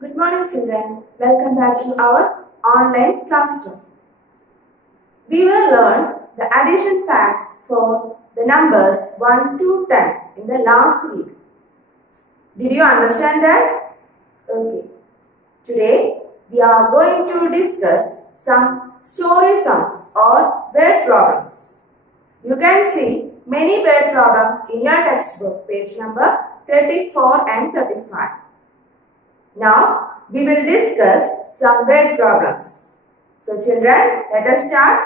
Good morning children. Welcome back to our online classroom. We will learn the addition facts for the numbers 1 to 10 in the last week. Did you understand that? Okay. Today we are going to discuss some story sums or word problems. You can see many word problems in your textbook, page number 34 and 35. Now, we will discuss some word problems. So, children, let us start.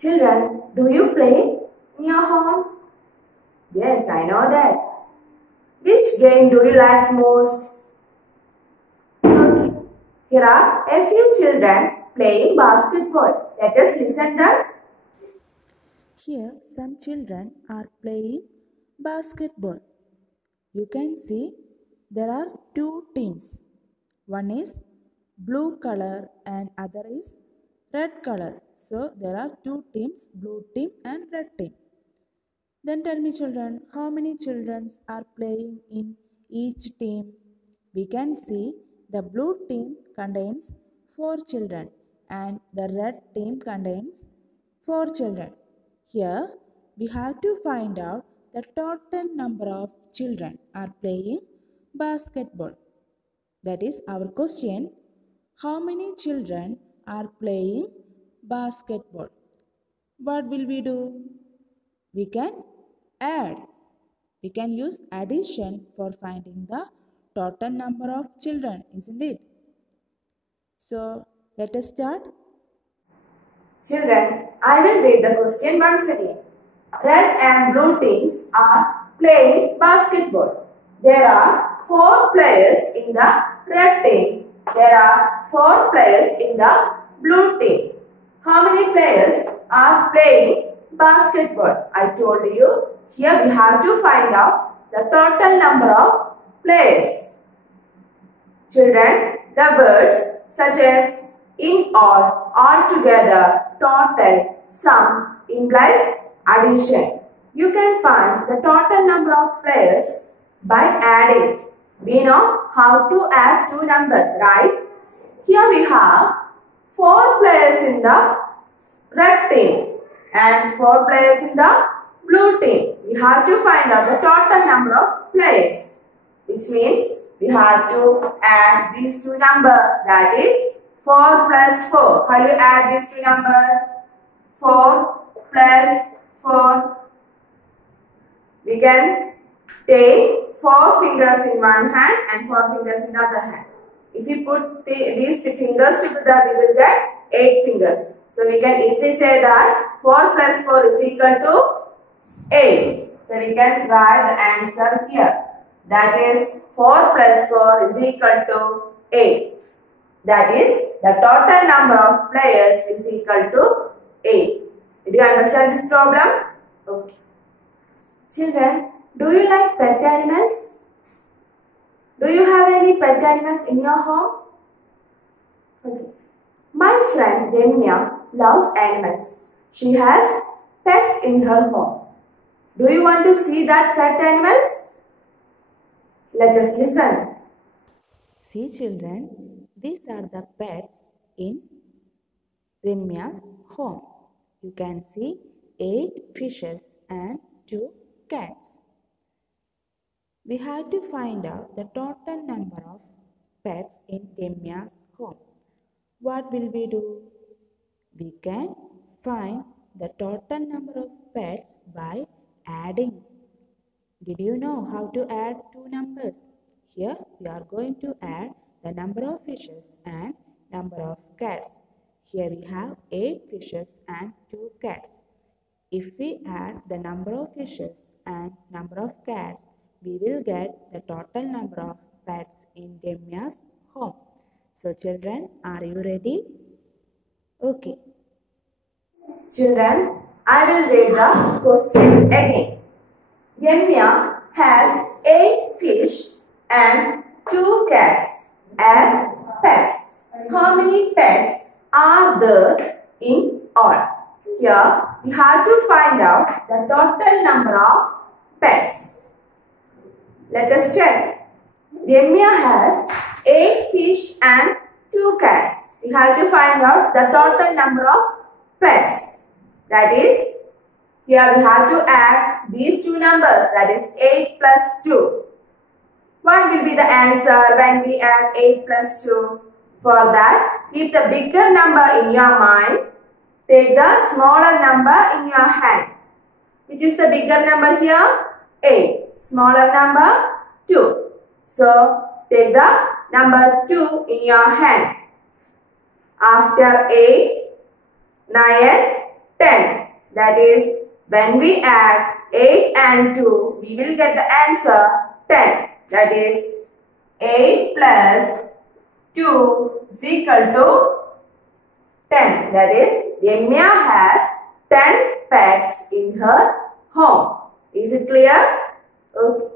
Children, do you play in your home? Yes, I know that. Which game do you like most? Okay. Here are a few children playing basketball. Let us listen them. Here some children are playing basketball. You can see there are two teams. One is blue color and other is red color. So there are two teams, blue team and red team. Then tell me children, how many children are playing in each team? We can see the blue team contains 4 children and the red team contains 4 children. Here we have to find out the total number of children are playing basketball. That is our question. How many children are playing basketball? What will we do? We can add. We can use addition for finding the total number of children, isn't it? So, let us start. Children, I will read the question once again. Red and blue teams are playing basketball. There are 4 players in the red team. There are 4 players in the blue team. How many players are playing basketball? I told you. Here we have to find out the total number of players. Children, the words such as in all, altogether, total, sum implies addition. You can find the total number of players by adding. We know how to add two numbers, right? Here we have 4 players in the red team and 4 players in the blue team. We have to find out the total number of players, which means we have to add these two numbers, that is 4 plus 4. How you add these two numbers? 4 plus 4. We can take 4 fingers in one hand and 4 fingers in the other hand. If we put these fingers together, we will get 8 fingers. So we can easily say that 4 plus 4 is equal to 8. So we can write the answer here. That is 4 plus 4 is equal to 8. That is, the total number of players is equal to 8. Did you understand this problem? Okay. Children, do you like pet animals? Do you have any pet animals in your home? Okay. My friend Remya loves animals. She has pets in her home. Do you want to see that pet animals? Let us listen. See children, these are the pets in Remya's home. You can see 8 fishes and 2 cats. We have to find out the total number of pets in Remya's home. What will we do? We can find the total number of pets by adding. Did you know how to add two numbers? Here we are going to add the number of fishes and number of cats. Here we have 8 fishes and 2 cats. If we add the number of fishes and number of cats, we will get the total number of pets in Remya's home. So children, are you ready? Okay. Children, I will read the question again. Remya has 8 fish and 2 cats as pets. How many pets are there in all? Here we have to find out the total number of pets. Let us check. Remya has 8 2 cats. We have to find out the total number of pets. That is, here we have to add these two numbers, that is 8 plus 2. What will be the answer when we add 8 plus 2? For that, keep the bigger number in your mind. Take the smaller number in your hand. Which is the bigger number here? 8. Smaller number? 2. So, take the number 2 in your hand. After 8, 9, 10. That is, when we add 8 and 2, we will get the answer 10. That is, 8 plus 2 is equal to 10. That is, Ramya has 10 pets in her home. Is it clear? Okay.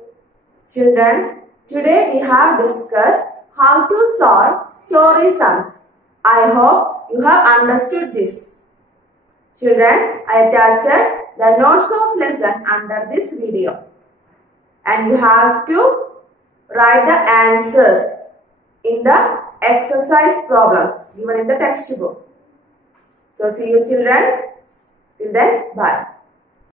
Children, today we have discussed how to solve story sums. I hope you have understood this. Children, I attached the notes of lesson under this video. And you have to write the answers in the exercise problems given in the textbook. So, see you children. Till then, bye.